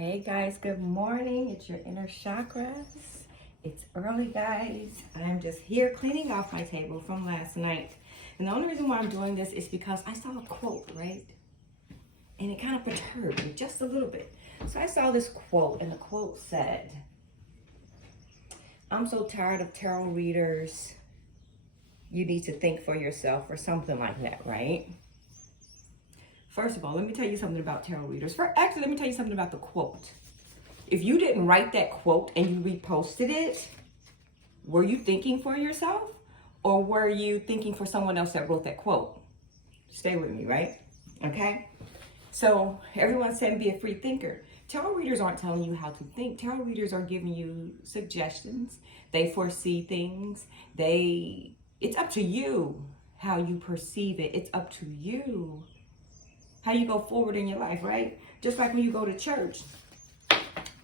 Hey guys, good morning. It's your inner chakras. It's early, guys. I'm just here cleaning off my table from last night. And the only reason why I'm doing this is because I saw a quote, right? And it kind of perturbed me just a little bit. So I saw this quote, and the quote said, "I'm so tired of tarot readers. You need to think for yourself," or something like that, right? First of all, let me tell you something about tarot readers. Actually, let me tell you something about the quote. If you didn't write that quote and you reposted it, were you thinking for yourself? Or were you thinking for someone else that wrote that quote? Stay with me, right? Okay? So everyone's saying be a free thinker. Tarot readers aren't telling you how to think. Tarot readers are giving you suggestions. They foresee things. It's up to you how you perceive it. It's up to you how you go forward in your life, right? Just like when you go to church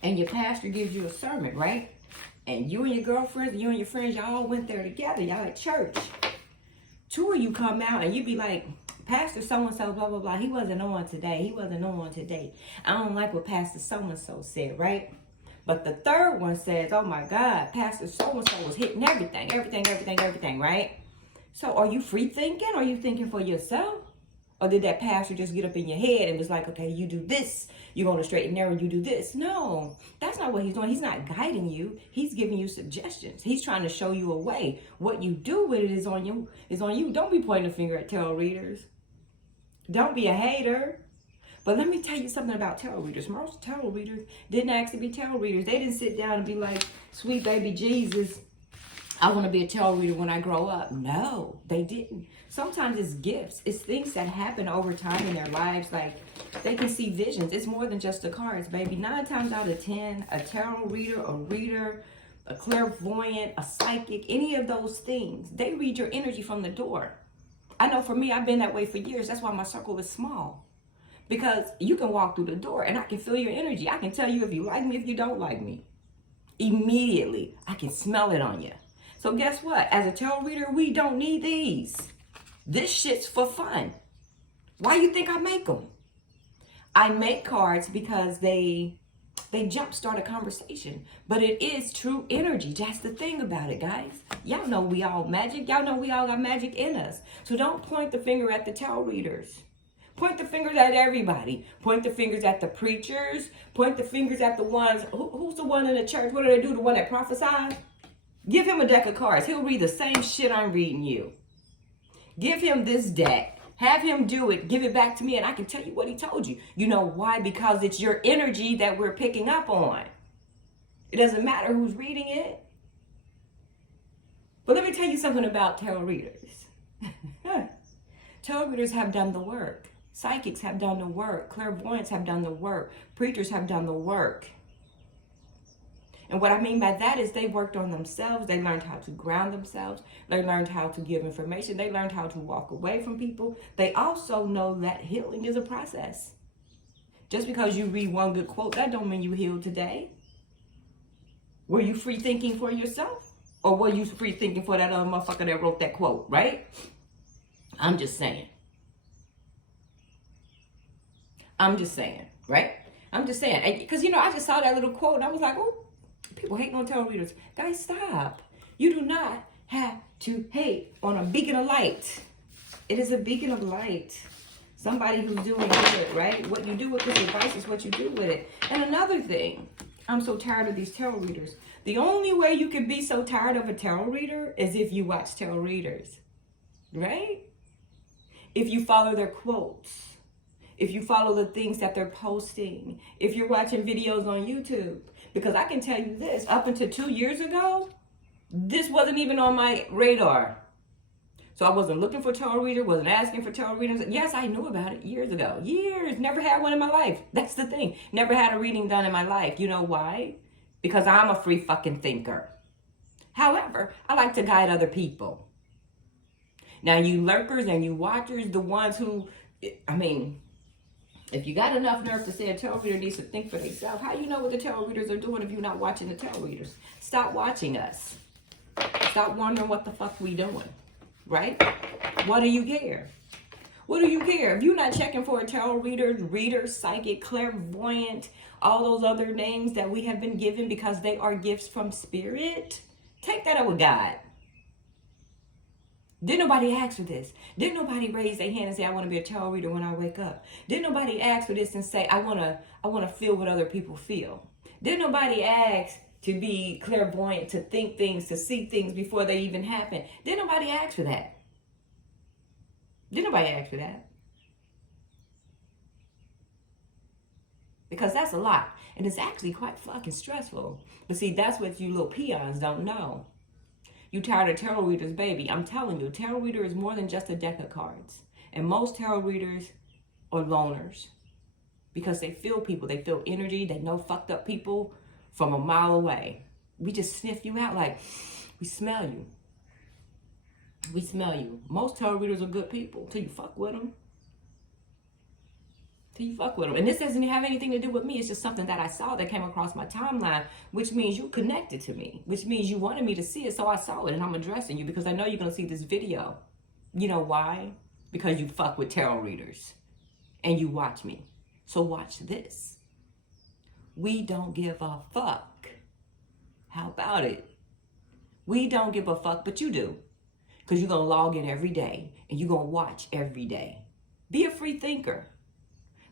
and your pastor gives you a sermon, right? And you and your girlfriends, you and your friends, y'all all went there together. Y'all at church. Two of you come out and you be like, "Pastor so-and-so, blah, blah, blah. He wasn't on today. He wasn't on today. I don't like what Pastor so-and-so said," right? But the third one says, "Oh my God, Pastor so-and-so was hitting everything," right? So are you free thinking? Are you thinking for yourself? Or did that pastor just get up in your head and was like, "Okay, you do this, you're going to straight and narrow, you do this"? No, that's not what he's doing. He's not guiding you. He's giving you suggestions. He's trying to show you a way. What you do with it is on you. Don't be pointing a finger at tarot readers. Don't be a hater. But let me tell you something about tarot readers. Most tarot readers didn't actually be tarot readers. They didn't sit down and be like, "Sweet baby Jesus, I want to be a tarot reader when I grow up." No, they didn't. Sometimes it's gifts. It's things that happen over time in their lives. Like they can see visions. It's more than just the cards, baby. 9 times out of 10, a tarot reader, a clairvoyant, a psychic, any of those things, they read your energy from the door. I know for me, I've been that way for years. That's why my circle is small. Because you can walk through the door and I can feel your energy. I can tell you if you like me, if you don't like me. Immediately, I can smell it on you. So guess what? As a tarot reader, we don't need these. This shit's for fun. Why you think I make them? I make cards because they jumpstart a conversation. But it is true energy. That's the thing about it, guys. Y'all know we all magic. Y'all know we all got magic in us. So don't point the finger at the tarot readers. Point the fingers at everybody. Point the fingers at the preachers. Point the fingers at the ones. Who's the one in the church? What do they do? The one that prophesies? Give him a deck of cards. He'll read the same shit I'm reading you. Give him this deck. Have him do it. Give it back to me and I can tell you what he told you. You know why? Because it's your energy that we're picking up on. It doesn't matter who's reading it. But let me tell you something about tarot readers. Tarot readers have done the work. Psychics have done the work. Clairvoyants have done the work. Preachers have done the work. And what I mean by that is they worked on themselves. They learned how to ground themselves. They learned how to give information. They learned how to walk away from people. They also know that healing is a process. Just because you read one good quote, that don't mean you healed today. Were you free thinking for yourself? Or were you free thinking for that other motherfucker that wrote that quote, right? I'm just saying, right? I'm just saying. Because, I just saw that little quote and I was like, oh, people hating on tarot readers. Guys, stop. You do not have to hate on a beacon of light. It is a beacon of light. Somebody who's doing good, right? What you do with this advice is what you do with it. And another thing, I'm so tired of these tarot readers. The only way you can be so tired of a tarot reader is if you watch tarot readers, right? If you follow their quotes. If you follow the things that they're posting. If you're watching videos on YouTube. Because I can tell you this, up until 2 years ago, this wasn't even on my radar. So I wasn't looking for tarot reader, wasn't asking for tarot readers. Yes, I knew about it years ago. Years, never had one in my life. That's the thing. Never had a reading done in my life. You know why? Because I'm a free fucking thinker. However, I like to guide other people. Now you lurkers and you watchers, the ones who, if you got enough nerve to say a tarot reader needs to think for themselves, how do you know what the tarot readers are doing if you're not watching the tarot readers? Stop watching us. Stop wondering what the fuck we doing, right? What do you care? What do you care? If you're not checking for a tarot reader, psychic, clairvoyant, all those other names that we have been given because they are gifts from spirit, take that up with God. Didn't nobody ask for this. Didn't nobody raise their hand and say, I want to be a tarot reader when I wake up. Didn't nobody ask for this and say, I want to feel what other people feel. Didn't nobody ask to be clairvoyant, to think things, to see things before they even happen. Didn't nobody ask for that. Didn't nobody ask for that. Because that's a lot. And it's actually quite fucking stressful. But see, that's what you little peons don't know. You tired of tarot readers, baby. I'm telling you, tarot reader is more than just a deck of cards. And most tarot readers are loners. Because they feel people, they feel energy, they know fucked up people from a mile away. We just sniff you out like, we smell you. We smell you. Most tarot readers are good people till you fuck with them. Till you fuck with them. And this doesn't have anything to do with me. It's just something that I saw that came across my timeline, which means you connected to me, which means you wanted me to see it, so I saw it, and I'm addressing you because I know you're going to see this video. You know why? Because you fuck with tarot readers and you watch me. So watch this. We don't give a fuck. How about it? We don't give a fuck, but you do. Because you're going to log in every day and you're going to watch every day. Be a free thinker.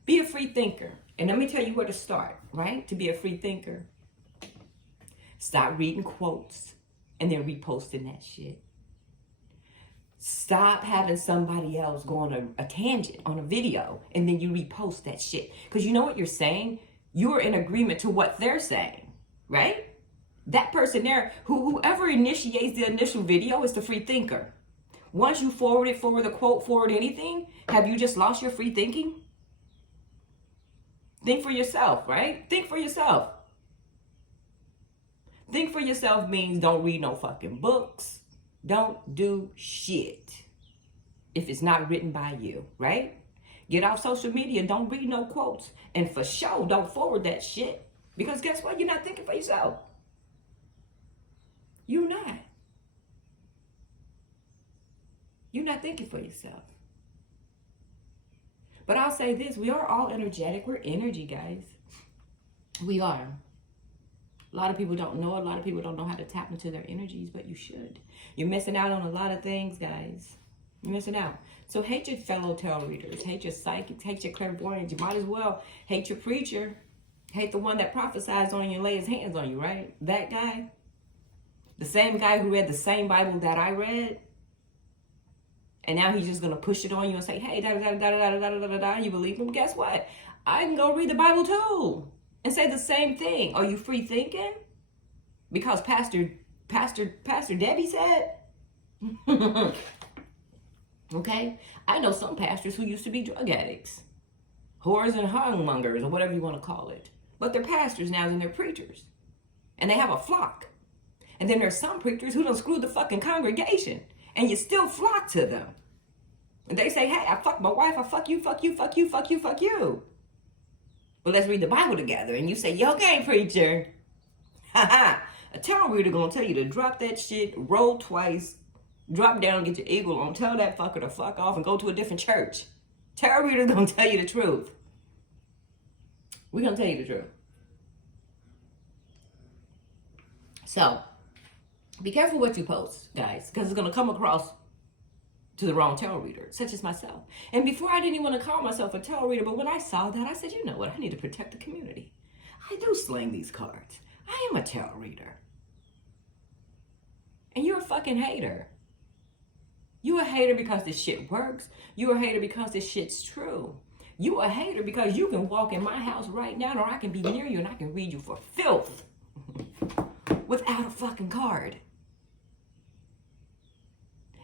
Be a free thinker. And let me tell you where to start, right? To be a free thinker. Stop reading quotes and then reposting that shit. Stop having somebody else go on a tangent on a video and then you repost that shit. Because you know what you're saying? You're in agreement to what they're saying, right? That person there, whoever initiates the initial video is the free thinker. Once you forward the quote, forward anything, have you just lost your free thinking? Think for yourself, right? Think for yourself. Think for yourself means don't read no fucking books. Don't do shit if it's not written by you, right? Get off social media. Don't read no quotes. And for sure, don't forward that shit. Because guess what? You're not thinking for yourself. You're not. You're not thinking for yourself. But I'll say this. We are all energetic. We're energy, guys. We are. A lot of people don't know. A lot of people don't know how to tap into their energies, but you should. You're missing out on a lot of things, guys. You're missing out. So hate your fellow tarot readers. Hate your psychics. Hate your clairvoyants. You might as well hate your preacher. Hate the one that prophesies on you and lay his hands on you, right? That guy. The same guy who read the same Bible that I read. And now he's just going to push it on you and say, hey, da-da-da-da-da-da-da-da-da. You believe him? Guess what? I can go read the Bible too. And say the same thing. Are you free thinking? Because Pastor Debbie said. Okay? I know some pastors who used to be drug addicts. Whores and hungmongers, or whatever you want to call it. But they're pastors now and they're preachers. And they have a flock. And then there's some preachers who don't screw the fucking congregation. And you still flock to them. And they say, hey, I fuck my wife, I fuck you, fuck you, fuck you, fuck you, fuck you. Well, let's read the Bible together. And you say, you okay, preacher? Ha-ha. A tarot reader gonna tell you to drop that shit, roll twice, drop down, get your eagle on, tell that fucker to fuck off and go to a different church. Tarot reader gonna tell you the truth. We're gonna tell you the truth. So, be careful what you post, guys, because it's gonna come across to the wrong tarot reader, such as myself. And before, I didn't even want to call myself a tarot reader, but when I saw that, I said, you know what? I need to protect the community. I do sling these cards. I am a tarot reader. And you're a fucking hater. You a hater because this shit works. You a hater because this shit's true. You a hater because you can walk in my house right now, or I can be near you and I can read you for filth without a fucking card.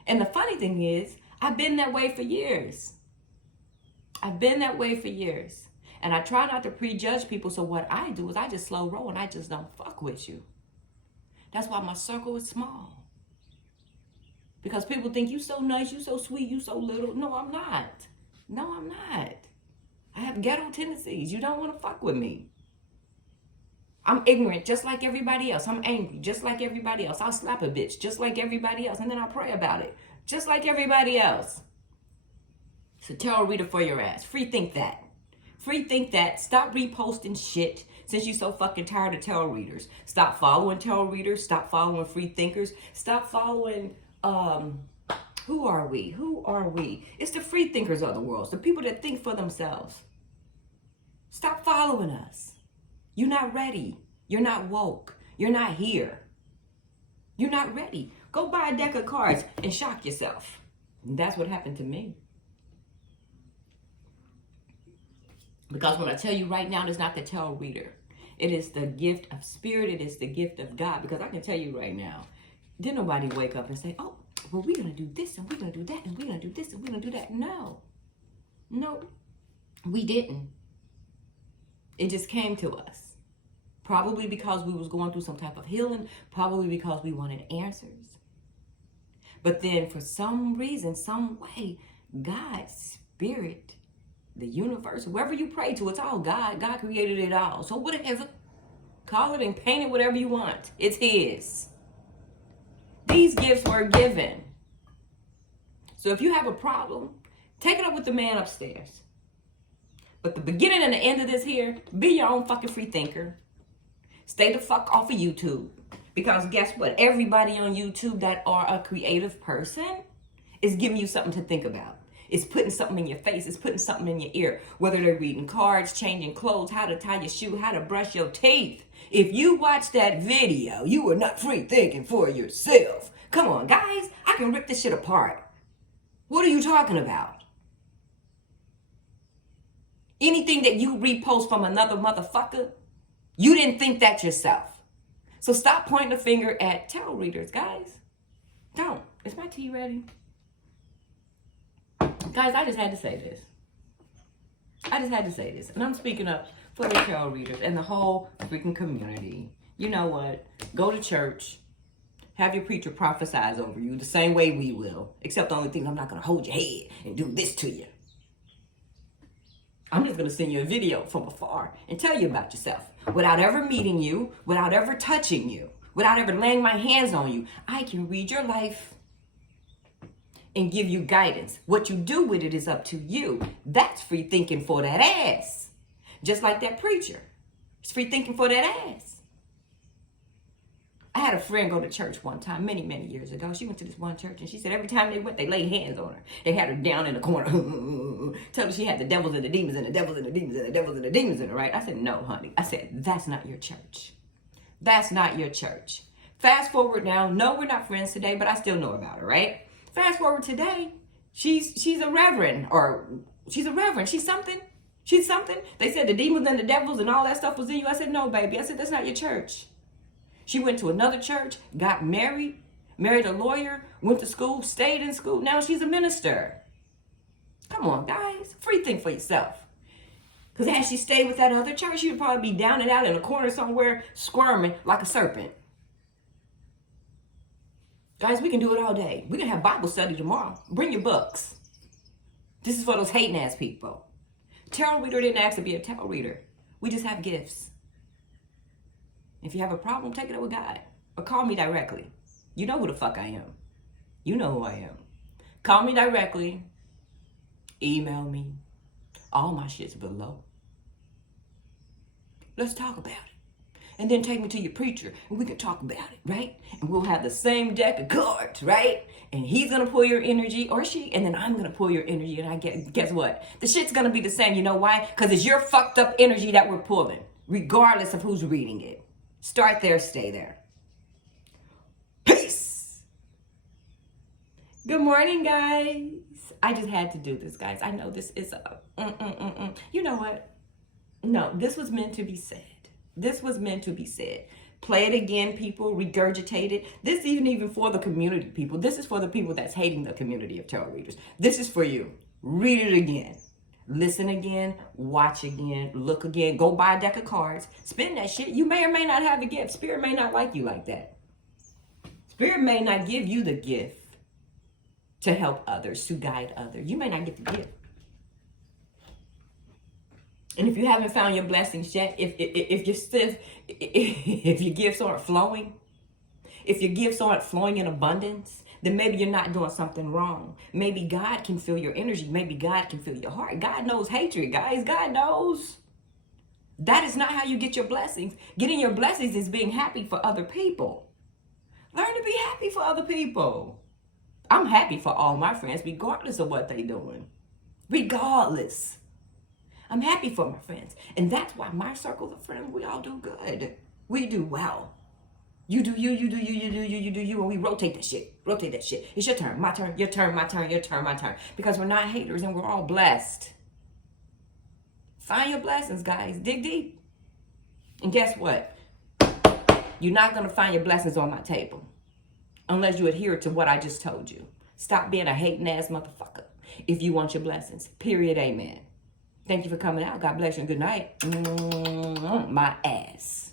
And the funny thing is, I've been that way for years. I've been that way for years. And I try not to prejudge people, so what I do is I just slow roll and I just don't fuck with you. That's why my circle is small. Because people think you so nice, you so sweet, you so little. No, I'm not. No, I'm not. I have ghetto tendencies. You don't want to fuck with me. I'm ignorant just like everybody else. I'm angry just like everybody else. I'll slap a bitch just like everybody else. And then I'll pray about it just like everybody else. It's a tarot reader for your ass. Free think that. Free think that. Stop reposting shit since you're so fucking tired of tarot readers. Stop following tarot readers. Stop following free thinkers. Stop following, who are we? Who are we? It's the free thinkers of the world. It's the people that think for themselves. Stop following us. You're not ready. You're not woke. You're not here. You're not ready. Go buy a deck of cards and shock yourself. And that's what happened to me. Because when I tell you right now, it's not the tarot reader. It is the gift of spirit. It is the gift of God. Because I can tell you right now, didn't nobody wake up and say, oh, well, we're going to do this and we're going to do that and we're going to do this and we're going to do that. No. No, we didn't. It just came to us. Probably because we was going through some type of healing. Probably because we wanted answers. But then for some reason, some way, God, spirit, the universe, whoever you pray to, it's all God. God created it all. So whatever, call it and paint it whatever you want. It's his. These gifts were given. So if you have a problem, take it up with the man upstairs. But the beginning and the end of this here, be your own fucking free thinker. Stay the fuck off of YouTube. Because guess what? Everybody on YouTube that are a creative person is giving you something to think about. It's putting something in your face. It's putting something in your ear. Whether they're reading cards, changing clothes, how to tie your shoe, how to brush your teeth. If you watch that video, you are not free thinking for yourself. Come on, guys. I can rip this shit apart. What are you talking about? Anything that you repost from another motherfucker, you didn't think that yourself. So stop pointing the finger at tarot readers, guys. Don't. Is my tea ready? Guys, I just had to say this. I just had to say this. And I'm speaking up for the tarot readers and the whole freaking community. You know what? Go to church. Have your preacher prophesize over you the same way we will. Except the only thing, I'm not going to hold your head and do this to you. I'm just going to send you a video from afar and tell you about yourself. Without ever meeting you, without ever touching you, without ever laying my hands on you, I can read your life and give you guidance. What you do with it is up to you. That's free thinking for that ass. Just like that preacher. It's free thinking for that ass. I had a friend go to church one time, many, many years ago. She went to this one church and she said every time they went, they laid hands on her. They had her down in the corner. Told her she had the devils and the demons and the devils and the demons and the devils and the demons in her, right? I said, no, honey. I said, that's not your church. That's not your church. Fast forward now. No, we're not friends today, but I still know about her, right? Fast forward today. She's a reverend, or she's a reverend. She's something. She's something. They said the demons and the devils and all that stuff was in you. I said, no, baby. I said, that's not your church. She went to another church, got married a lawyer, went to school, stayed in school. Now she's a minister. Come on, guys. Free think for yourself. Because had she stayed with that other church, she would probably be down and out in a corner somewhere, squirming like a serpent. Guys, we can do it all day. We can have Bible study tomorrow. Bring your books. This is for those hating ass people. Tarot reader didn't ask to be a tarot reader. We just have gifts. If you have a problem, take it up with God. Or call me directly. You know who the fuck I am. You know who I am. Call me directly. Email me. All my shit's below. Let's talk about it. And then take me to your preacher and we can talk about it, right? And we'll have the same deck of cards, right? And he's going to pull your energy, or she, and then I'm going to pull your energy. And guess what? The shit's going to be the same. You know why? Because it's your fucked up energy that we're pulling, regardless of who's reading it. Start there, stay there. Peace. Good morning, guys. I just had to do this, guys. I know this is You know what? No, this was meant to be said. This was meant to be said. Play it again, people. Regurgitate it. This isn't even for the community people. This is for the people that's hating the community of tarot readers. This is for you. Read it again. Listen again, watch again, look again, go buy a deck of cards, spend that shit. You may or may not have the gift. Spirit may not like you like that. Spirit may not give you the gift to help others, to guide others. You may not get the gift. And if you haven't found your blessings yet, if your gifts aren't flowing, if your gifts aren't flowing in abundance, then maybe you're not doing something wrong. Maybe God can feel your energy. Maybe God can feel your heart. God knows hatred, guys. God knows. That is not how you get your blessings. Getting your blessings is being happy for other people. Learn to be happy for other people. I'm happy for all my friends, regardless of what they're doing. Regardless. I'm happy for my friends. And that's why my circle of friends, we all do good. We do well. You do you, you do you, you do you, you do you, and we rotate that shit. Rotate that shit. It's your turn, my turn, your turn, my turn, your turn, my turn. Because we're not haters and we're all blessed. Find your blessings, guys. Dig deep. And guess what? You're not going to find your blessings on my table unless you adhere to what I just told you. Stop being a hating ass motherfucker if you want your blessings. Period. Amen. Thank you for coming out. God bless you and good night. My ass.